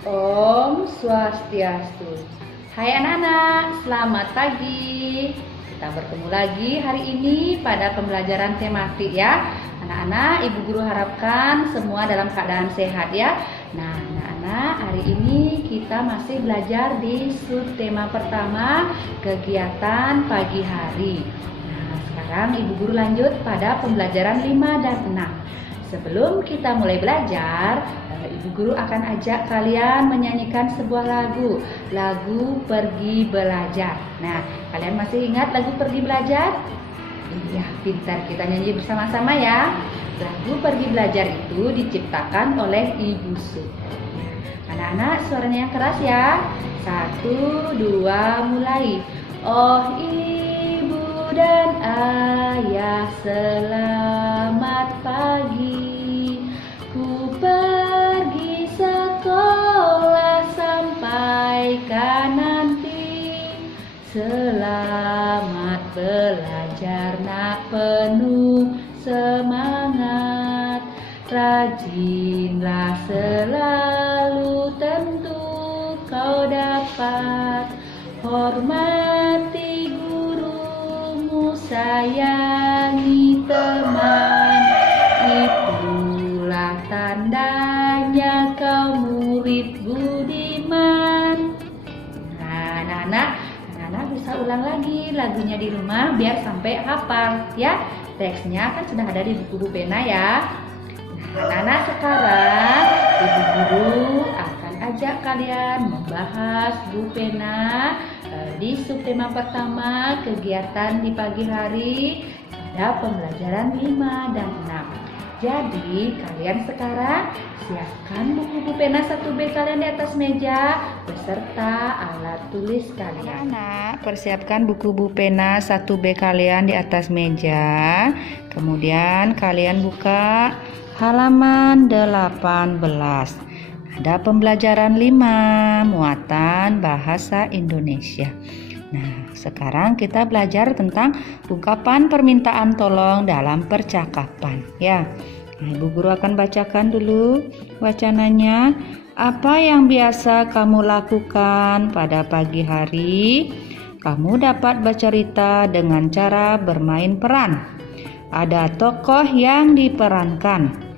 Om Swastiastu. Hai anak-anak, selamat pagi. Kita bertemu lagi hari ini pada pembelajaran tematik ya. Anak-anak, Ibu Guru harapkan semua dalam keadaan sehat ya. Nah, anak-anak, hari ini kita masih belajar di subtema pertama, kegiatan pagi hari. Nah, sekarang Ibu Guru lanjut pada pembelajaran 5 dan 6. Sebelum kita mulai belajar, Ibu Guru akan ajak kalian menyanyikan sebuah lagu Pergi Belajar. Nah, kalian masih ingat lagu Pergi Belajar? Iya, pintar, kita nyanyi bersama-sama ya. Lagu Pergi Belajar itu diciptakan oleh Ibu Su. Anak-anak, suaranya yang keras ya. 1, 2, mulai. Oh ibu dan ayah, selamat pagi. Ku pergi sekolah, sampaikan nanti. Selamat belajar nak, penuh semangat. Rajinlah selalu, tentu kau dapat. Hormati gurumu, sayangi teman. Itulah tandanya kau murid budiman. Nah, anak-anak bisa ulang lagi lagunya di rumah biar sampai hafal ya. Teksnya kan sudah ada di buku pena ya. Nah, anak-anak, sekarang Ibu Guru akan ajak kalian membahas buku pena di subtema pertama, kegiatan di pagi hari pada pembelajaran 5 dan 6. Jadi kalian sekarang siapkan buku pena 1B kalian di atas meja beserta alat tulis kalian. Anak, persiapkan buku pena 1B kalian di atas meja. Kemudian kalian buka halaman 18. Ada pembelajaran 5, muatan bahasa Indonesia. Nah, sekarang kita belajar tentang ungkapan permintaan tolong dalam percakapan ya. Nah, Ibu Guru akan bacakan dulu wacananya. Apa yang biasa kamu lakukan pada pagi hari? Kamu dapat bercerita dengan cara bermain peran. Ada tokoh yang diperankan.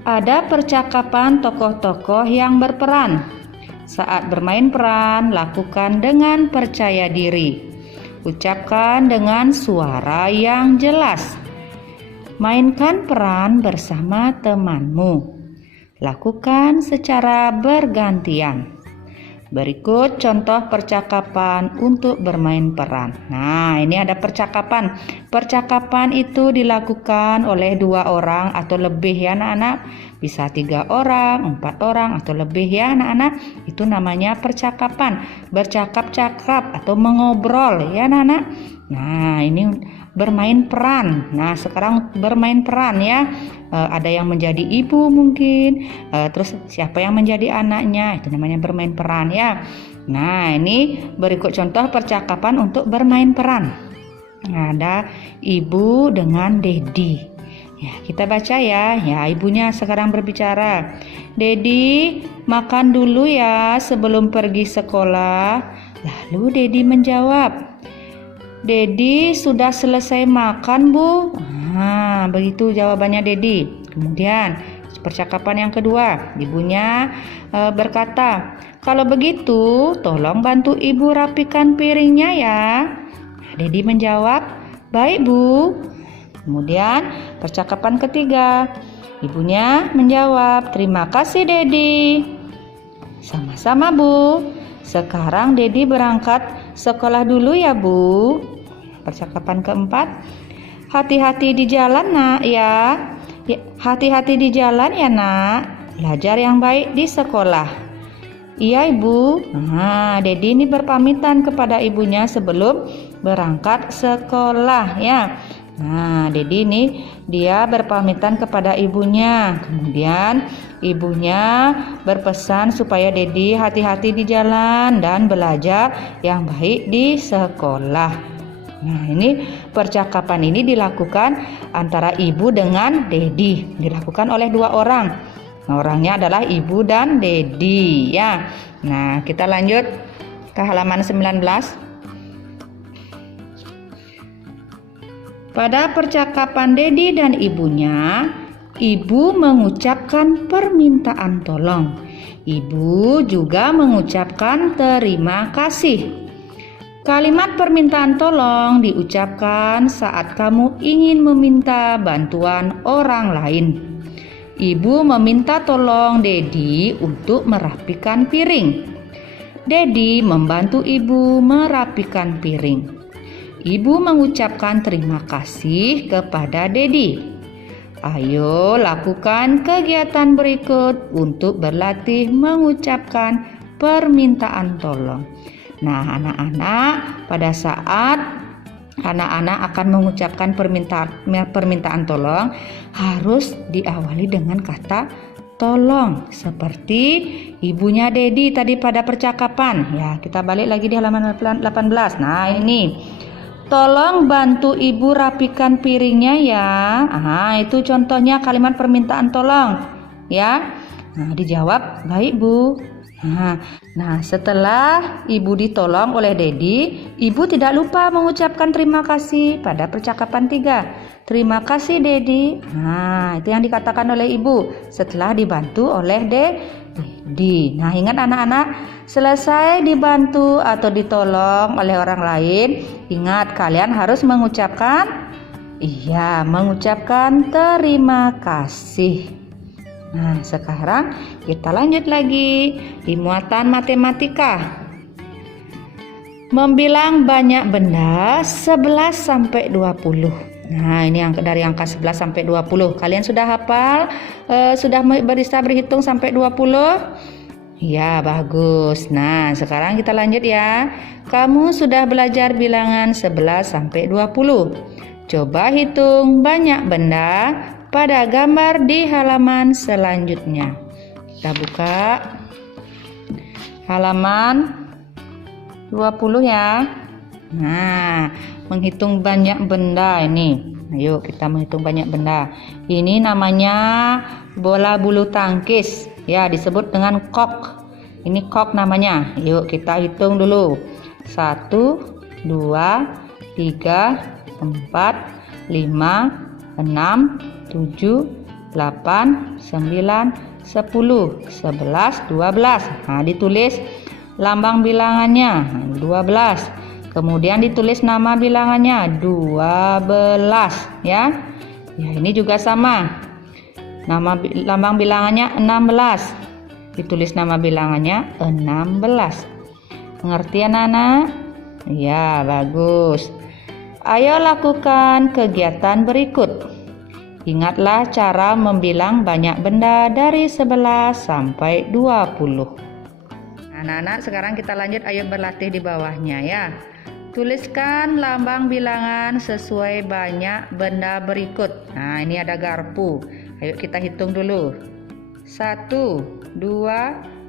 Ada percakapan tokoh-tokoh yang berperan. Saat bermain peran, lakukan dengan percaya diri. Ucapkan dengan suara yang jelas. Mainkan peran bersama temanmu. Lakukan secara bergantian. Berikut contoh percakapan untuk bermain peran. Nah, ini ada percakapan. Percakapan itu dilakukan oleh 2 orang atau lebih ya anak-anak. Bisa 3 orang, 4 orang atau lebih ya anak-anak. Itu namanya percakapan. Bercakap-cakap atau mengobrol ya anak-anak. Nah, ini bermain peran. Nah, sekarang bermain peran ya. Ada yang menjadi ibu mungkin, terus siapa yang menjadi anaknya, itu namanya bermain peran ya. Nah, ini berikut contoh percakapan untuk bermain peran. Nah, ada ibu dengan Dedi. Ya, kita baca ya. Ya, ibunya sekarang berbicara. Dedi, makan dulu ya sebelum pergi sekolah. Lalu Dedi menjawab, Dedi sudah selesai makan, Bu. Nah, begitu jawabannya Dedi. Kemudian percakapan yang kedua, ibunya berkata, kalau begitu tolong bantu ibu rapikan piringnya ya. Dedi menjawab, baik Bu. Kemudian percakapan ketiga, ibunya menjawab, terima kasih Dedi. Sama-sama Bu. Sekarang Dedi berangkat sekolah dulu ya Bu. Percakapan keempat, hati-hati di jalan nak ya. Hati-hati di jalan ya nak. Belajar yang baik di sekolah. Iya Ibu. Nah, Dedi ini berpamitan kepada ibunya sebelum berangkat sekolah ya. Nah, Dedi ini dia berpamitan kepada ibunya. Kemudian ibunya berpesan supaya Dedi hati-hati di jalan dan belajar yang baik di sekolah. Nah, ini percakapan ini dilakukan antara ibu dengan Dedi. Dilakukan oleh 2 orang. Orangnya adalah ibu dan Dedi ya. Nah, kita lanjut ke halaman 19. Pada percakapan Dedi dan ibunya, ibu mengucapkan permintaan tolong. Ibu juga mengucapkan terima kasih. Kalimat permintaan tolong diucapkan saat kamu ingin meminta bantuan orang lain. Ibu meminta tolong Dedi untuk merapikan piring. Dedi membantu ibu merapikan piring. Ibu mengucapkan terima kasih kepada Dedi. Ayo lakukan kegiatan berikut untuk berlatih mengucapkan permintaan tolong. Nah, anak-anak, pada saat anak-anak akan mengucapkan permintaan tolong, harus diawali dengan kata tolong, seperti ibunya Dedi tadi pada percakapan. Ya, kita balik lagi di halaman 18. Nah, ini. Tolong bantu ibu rapikan piringnya ya. Itu contohnya kalimat permintaan tolong, ya. Nah, dijawab, baik Bu. Nah, setelah ibu ditolong oleh Dedi, ibu tidak lupa mengucapkan terima kasih pada percakapan 3. Terima kasih Dedi. Itu yang dikatakan oleh ibu setelah dibantu oleh Dedi. Nah, ingat anak-anak, selesai dibantu atau ditolong oleh orang lain, ingat kalian harus mengucapkan terima kasih. Nah, sekarang kita lanjut lagi di muatan matematika. Membilang banyak benda 11 sampai 20. Nah, ini dari angka 11 sampai 20. Kalian sudah hafal? Sudah bisa berhitung sampai 20? Ya, bagus. Nah, sekarang kita lanjut ya. Kamu sudah belajar bilangan 11 sampai 20. Coba hitung banyak benda pada gambar di halaman selanjutnya. Kita buka halaman 20 ya. Nah, menghitung banyak benda ini. Ayo kita menghitung banyak benda. Ini namanya bola bulu tangkis. Ya, disebut dengan kok. Ini kok namanya. Yuk kita hitung dulu. 1, 2, 3, 4, 5, 6, 7, 8, 9, 10, 11, 12. Nah, ditulis lambang bilangannya 12. Kemudian ditulis nama bilangannya 12 ya. Ya, ini juga sama. Lambang bilangannya 16. Ditulis nama bilangannya 16. Mengerti anak-anak? Ya, bagus. Ayo lakukan kegiatan berikut. Ingatlah cara membilang banyak benda dari 11 sampai 20. Anak-anak, sekarang kita lanjut, ayo berlatih di bawahnya ya. Tuliskan lambang bilangan sesuai banyak benda berikut. Nah, ini ada garpu. Ayo kita hitung dulu. 1, 2,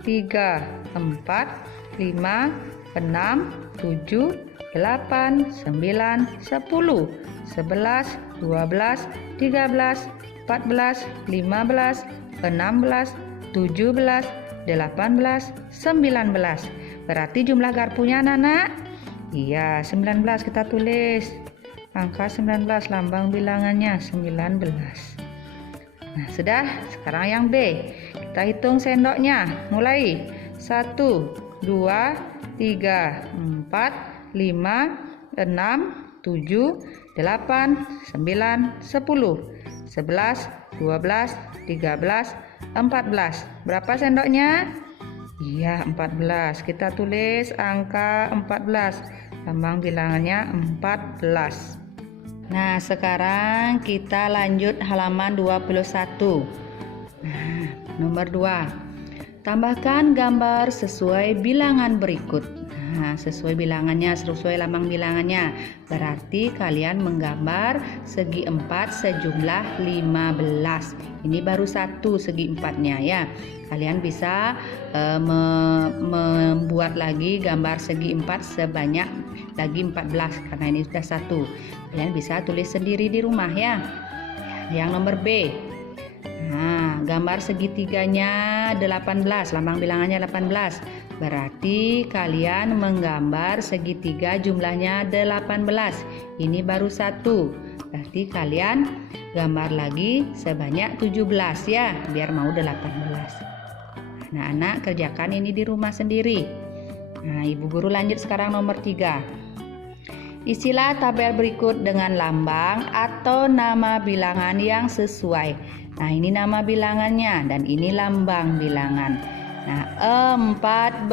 3, 4, 5, 6, 7, 8, 9, 10, 11, 12, 13, 14, 15, 16, 17, 18, 19. Berarti jumlah garpunya anak-anak? Iya, 19 kita tulis. Angka 19, lambang bilangannya 19. Nah, sudah. Sekarang yang B. Kita hitung sendoknya. Mulai. 1, 2, 3, 4, 5, 6, 7, 8, 9, 10, 11, 12, 13, 14. Berapa sendoknya? Iya, 14. Kita tulis angka 14. Lambang bilangannya 14. Nah, sekarang kita lanjut halaman 21. Nah, nomor 2. Tambahkan gambar sesuai bilangan berikut. Nah, sesuai bilangannya, sesuai lambang bilangannya. Berarti kalian menggambar segi 4 sejumlah 15. Ini baru satu segi 4-nya ya. Kalian bisa membuat lagi gambar segi 4 sebanyak lagi 14 karena ini sudah satu. Kalian bisa tulis sendiri di rumah ya. Yang nomor B. Nah, gambar segitiganya 18, lambang bilangannya 18. Berarti kalian menggambar segitiga jumlahnya 18. Ini baru satu. Berarti kalian gambar lagi sebanyak 17 ya, biar mau 18. Anak-anak kerjakan ini di rumah sendiri. Nah, Ibu Guru lanjut sekarang nomor 3. Isilah tabel berikut dengan lambang atau nama bilangan yang sesuai. Nah, ini nama bilangannya dan ini lambang bilangan. Nah, 14.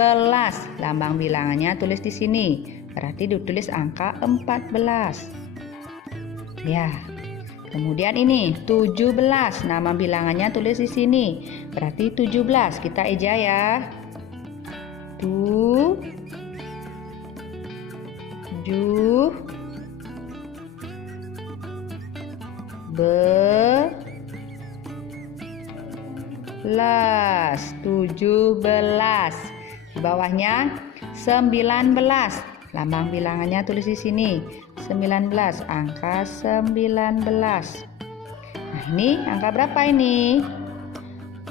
Lambang bilangannya tulis di sini. Berarti ditulis angka 14. Ya. Kemudian ini 17. Nama bilangannya tulis di sini. Berarti 17. Kita eja ya. Belas, 17. Di bawahnya 19. Lambang bilangannya tulis di sini. 19, angka 19. Nah, ini angka berapa ini?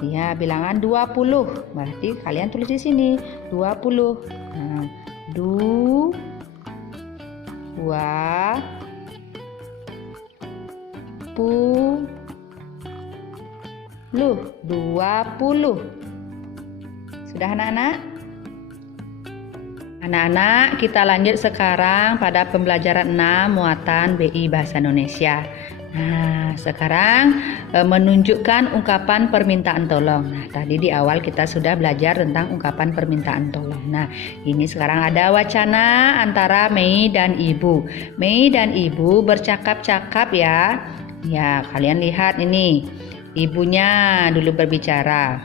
Ya, bilangan 20. Berarti kalian tulis di sini 20. Nah, 20. Sudah anak-anak? Anak-anak, kita lanjut sekarang pada pembelajaran 6 muatan BI Bahasa Indonesia. Nah, sekarang menunjukkan ungkapan permintaan tolong. Nah, tadi di awal kita sudah belajar tentang ungkapan permintaan tolong. Nah, ini sekarang ada wacana antara Mei dan Ibu. Mei dan Ibu bercakap-cakap ya. Ya, kalian lihat ini. Ibunya dulu berbicara.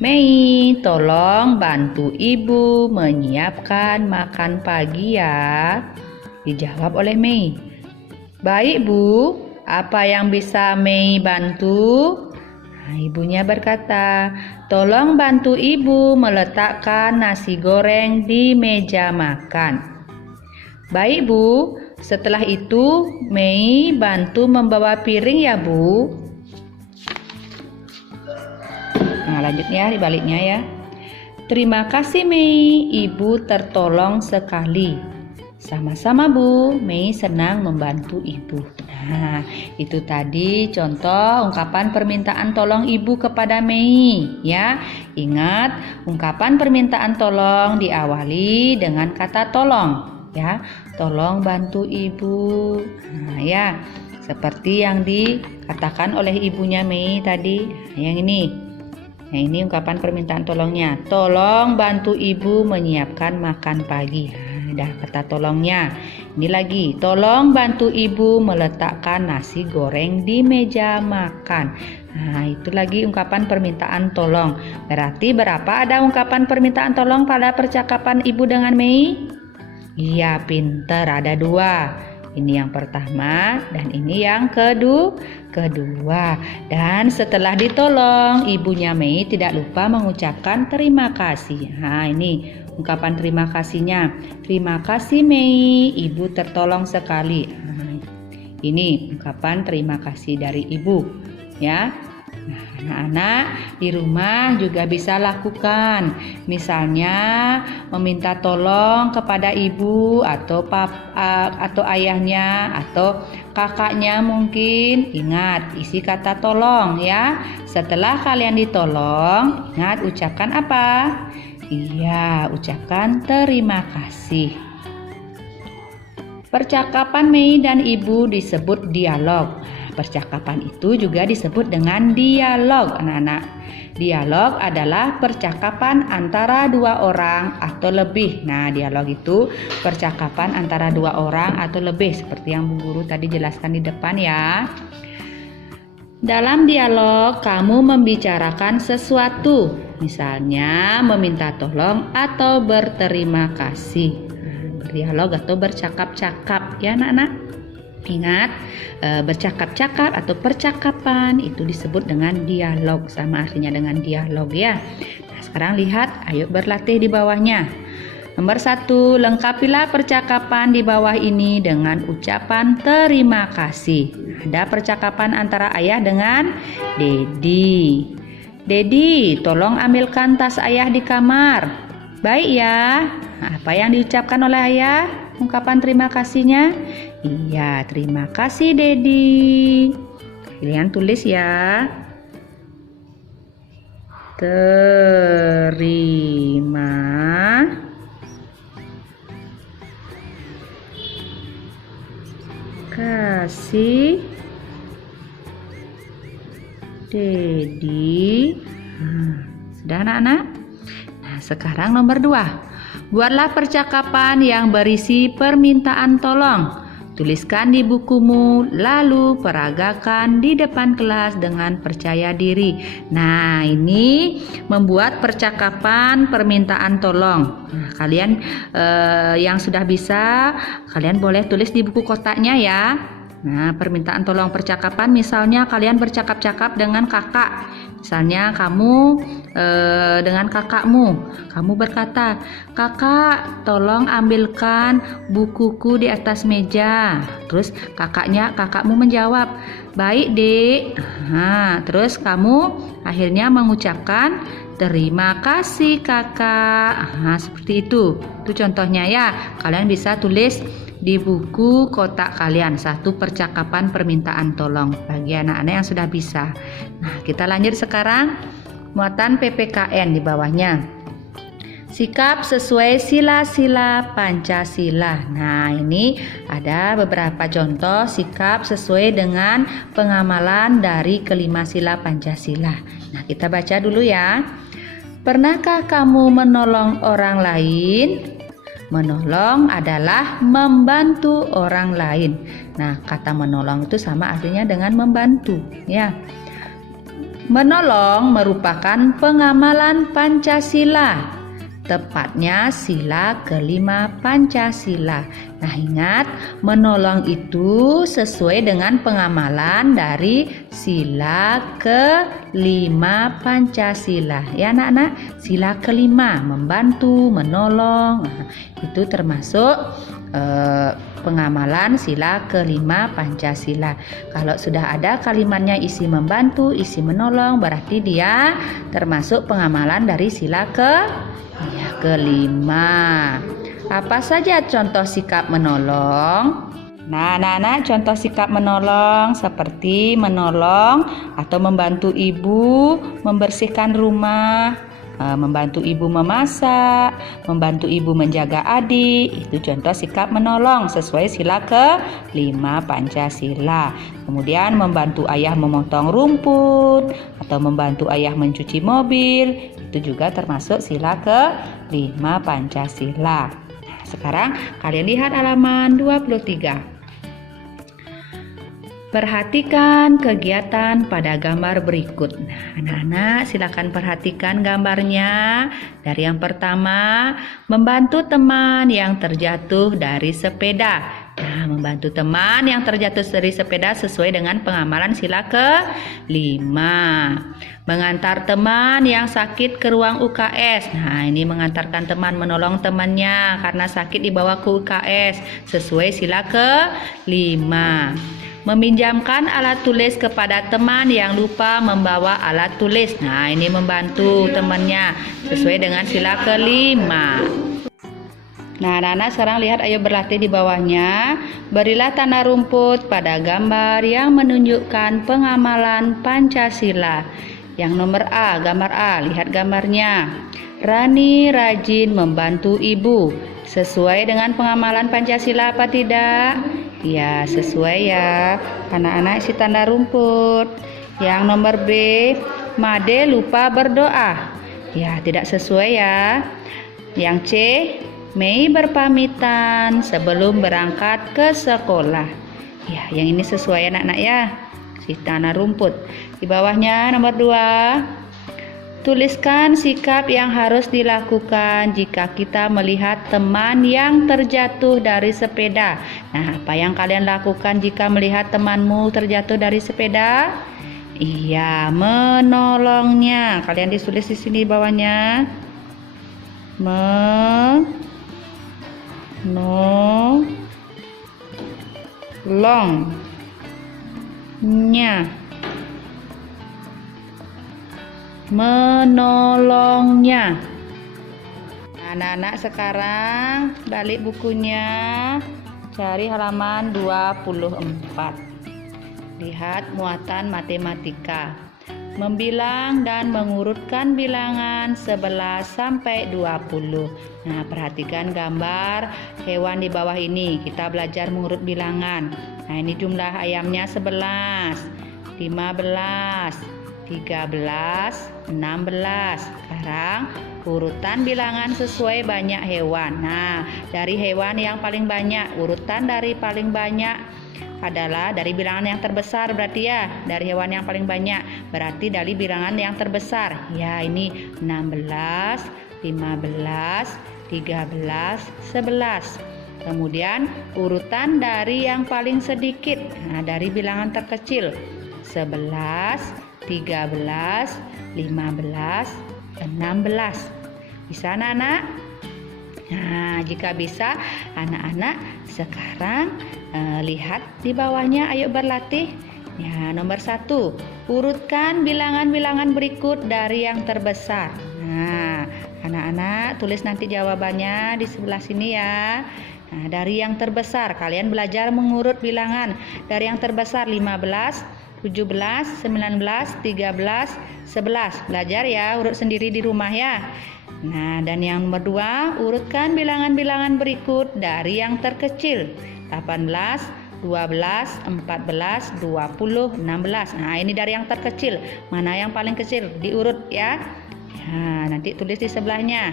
Mei, tolong bantu Ibu menyiapkan makan pagi ya. Dijawab oleh Mei. Baik, Bu. Apa yang bisa Mei bantu? Nah, ibunya berkata, tolong bantu Ibu meletakkan nasi goreng di meja makan. Baik, Bu. Setelah itu, Mei bantu membawa piring ya, Bu. Nah, lanjutnya dibaliknya ya. Terima kasih Mei, Ibu tertolong sekali. Sama-sama Bu, Mei senang membantu Ibu. Nah, itu tadi contoh ungkapan permintaan tolong Ibu kepada Mei ya. Ingat, ungkapan permintaan tolong diawali dengan kata tolong ya. Tolong bantu Ibu. Nah, ya. Seperti yang dikatakan oleh ibunya Mei tadi. Yang ini. Nah, ini ungkapan permintaan tolongnya. Tolong bantu Ibu menyiapkan makan pagi. Nah, dah kata tolongnya. Ini lagi. Tolong bantu Ibu meletakkan nasi goreng di meja makan. Nah, itu lagi ungkapan permintaan tolong. Berarti berapa ada ungkapan permintaan tolong pada percakapan Ibu dengan Mei? Iya, pinter. Ada 2. Ini yang pertama dan ini yang kedua. Dan setelah ditolong, ibunya Mei tidak lupa mengucapkan terima kasih. Nah, ini ungkapan terima kasihnya. Terima kasih Mei, Ibu tertolong sekali. Nah, ini ungkapan terima kasih dari ibu ya. Nah, anak-anak di rumah juga bisa lakukan. Misalnya meminta tolong kepada ibu atau atau ayahnya atau kakaknya mungkin. Ingat isi kata tolong ya. Setelah kalian ditolong, ingat ucapkan apa? Iya, ucapkan terima kasih. Percakapan Mei dan Ibu disebut dialog. Percakapan itu juga disebut dengan dialog, anak-anak. Dialog adalah percakapan antara 2 orang atau lebih. Nah, dialog itu percakapan antara 2 orang atau lebih, seperti yang Bu Guru tadi jelaskan di depan ya. Dalam dialog, kamu membicarakan sesuatu, misalnya meminta tolong atau berterima kasih. Berdialog atau bercakap-cakap ya anak-anak. Ingat, bercakap-cakap atau percakapan itu disebut dengan dialog, sama artinya dengan dialog ya. Nah, sekarang lihat, ayo berlatih di bawahnya. Nomor 1, lengkapilah percakapan di bawah ini dengan ucapan terima kasih. Ada percakapan antara ayah dengan Dedi. Dedi, tolong ambilkan tas ayah di kamar. Baik ya. Apa yang diucapkan oleh ayah? Ungkapan terima kasihnya? Iya, terima kasih Dedi. Kalian tulis ya. Terima kasih Dedi. Sudah anak-anak? Nah, sekarang nomor 2. Buatlah percakapan yang berisi permintaan tolong. Tuliskan di bukumu, lalu peragakan di depan kelas dengan percaya diri. Nah, ini membuat percakapan permintaan tolong. Nah, kalian yang sudah bisa, kalian boleh tulis di buku kotaknya ya. Nah, permintaan tolong percakapan, misalnya kalian bercakap-cakap dengan kakak. Misalnya kamu dengan kakakmu, kamu berkata, "Kakak, tolong ambilkan bukuku di atas meja." Terus kakakmu menjawab, "Baik, Dek." Nah, terus kamu akhirnya mengucapkan, "Terima kasih, Kakak." Nah, seperti itu. Itu contohnya ya. Kalian bisa tulis di buku kotak kalian satu percakapan permintaan tolong bagi anak-anak yang sudah bisa. Nah, kita lanjut sekarang muatan PPKN di bawahnya. Sikap sesuai sila-sila Pancasila. Nah, ini ada beberapa contoh sikap sesuai dengan pengamalan dari kelima sila Pancasila. Nah, kita baca dulu ya. Pernahkah kamu menolong orang lain? Menolong adalah membantu orang lain. Nah, kata menolong itu sama artinya dengan membantu, ya. Menolong merupakan pengamalan Pancasila, tepatnya sila kelima Pancasila. Nah, ingat, menolong itu sesuai dengan pengamalan dari sila kelima Pancasila. Ya anak-anak, sila kelima, membantu, menolong. Nah, itu termasuk pengamalan sila kelima Pancasila. Kalau sudah ada kalimatnya isi membantu, isi menolong, berarti dia termasuk pengamalan dari sila kelima. Apa saja contoh sikap menolong? Nah, anak-anak, contoh sikap menolong seperti menolong atau membantu ibu membersihkan rumah, membantu ibu memasak, membantu ibu menjaga adik. Itu contoh sikap menolong sesuai sila kelima Pancasila. Kemudian membantu ayah memotong rumput atau membantu ayah mencuci mobil. Itu juga termasuk sila kelima Pancasila. Nah, sekarang kalian lihat halaman 23. Perhatikan kegiatan pada gambar berikut. Nah, anak-anak silakan perhatikan gambarnya. Dari yang pertama, membantu teman yang terjatuh dari sepeda. Nah, membantu teman yang terjatuh dari sepeda sesuai dengan pengamalan sila kelima. Mengantar teman yang sakit ke ruang UKS. Nah, ini mengantarkan teman, menolong temannya karena sakit dibawa ke UKS sesuai sila kelima. Meminjamkan alat tulis kepada teman yang lupa membawa alat tulis. Nah, ini membantu temannya sesuai dengan sila kelima. Nah, anak-anak sekarang lihat, ayo berlatih di bawahnya. Berilah tanda rumput pada gambar yang menunjukkan pengamalan Pancasila. Yang nomor A, gambar A, lihat gambarnya. Rani rajin membantu ibu. Sesuai dengan pengamalan Pancasila apa tidak? Ya, sesuai ya. Anak-anak isi tanda rumput. Yang nomor B, Made lupa berdoa. Ya, tidak sesuai ya. Yang C, Mei berpamitan sebelum berangkat ke sekolah. Ya, yang ini sesuai anak-anak ya. Isi tanda rumput. Di bawahnya nomor 2. Tuliskan sikap yang harus dilakukan jika kita melihat teman yang terjatuh dari sepeda. Nah, apa yang kalian lakukan jika melihat temanmu terjatuh dari sepeda? Iya, menolongnya. Kalian ditulis di sini bawahnya. menolongnya, menolongnya. Anak-anak sekarang balik bukunya, cari halaman 24. Lihat muatan matematika. Membilang dan mengurutkan bilangan 11 sampai 20. Nah, perhatikan gambar hewan di bawah ini. Kita belajar mengurut bilangan. Nah, ini jumlah ayamnya 11, 15, 13, 16. Sekarang urutan bilangan sesuai banyak hewan. Nah, dari hewan yang paling banyak, urutan dari paling banyak adalah dari bilangan yang terbesar, berarti ya, dari hewan yang paling banyak berarti dari bilangan yang terbesar. Ya, ini 16, 15, 13, 11. Kemudian urutan dari yang paling sedikit, nah, dari bilangan terkecil, 11, 13, 15, 16. Bisa anak-anak? Nah, jika bisa, anak-anak sekarang lihat di bawahnya, ayo berlatih. Ya, nomor 1, urutkan bilangan-bilangan berikut dari yang terbesar. Nah, anak-anak tulis nanti jawabannya di sebelah sini ya. Nah, dari yang terbesar, kalian belajar mengurut bilangan. Dari yang terbesar 15, 17, 19, 13, 11. Belajar ya, urut sendiri di rumah ya. Nah, dan yang nomor 2, urutkan bilangan-bilangan berikut dari yang terkecil. 18, 12, 14, 20, 16. Nah, ini dari yang terkecil. Mana yang paling kecil? Diurut ya. Nah, nanti tulis di sebelahnya.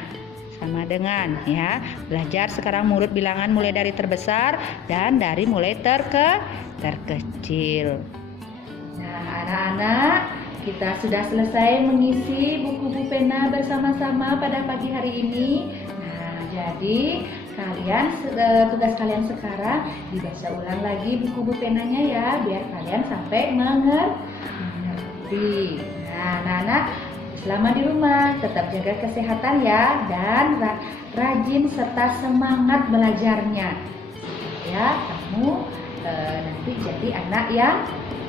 Sama dengan ya. Belajar sekarang mengurut bilangan mulai dari terbesar dan dari mulai terkecil. Nah, anak-anak, kita sudah selesai mengisi buku pena bersama-sama pada pagi hari ini. Nah, jadi tugas kalian sekarang dibaca ulang lagi buku penanya ya, biar kalian sampai mengerti. Nah, anak-anak, selama di rumah tetap jaga kesehatan ya, dan rajin serta semangat belajarnya. Ya, kamu nanti jadi anak yang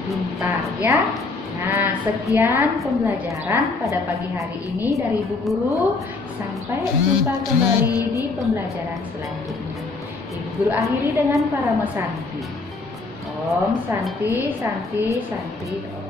pintar ya. Nah, sekian pembelajaran pada pagi hari ini dari Ibu Guru. Sampai jumpa kembali di pembelajaran selanjutnya. Ibu Guru akhiri dengan Parama Santi. Om Santi, Santi, Santi, Om.